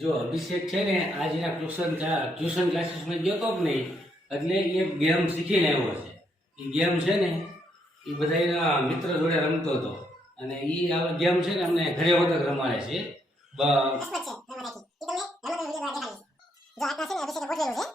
જો અભિષેક છે ને આજના ટ્યુશન ક્લાસીસમાં ગયો તો કે નહીં એટલે એ એક ગેમ શીખીને આવ્યો છે. એ ગેમ છે ને એ બધા એના મિત્ર જોડે રમતો હતો અને એ આ ગેમ છે ને અમને ઘરે વખત રમાડે છે. કિસ્મત છે રમવા નાખી. એ તમને રમતનો વિડીયો દ્વારા દેખાડીશ. જો આટલા છે ને અભિષેકે ગોઠવેલું છે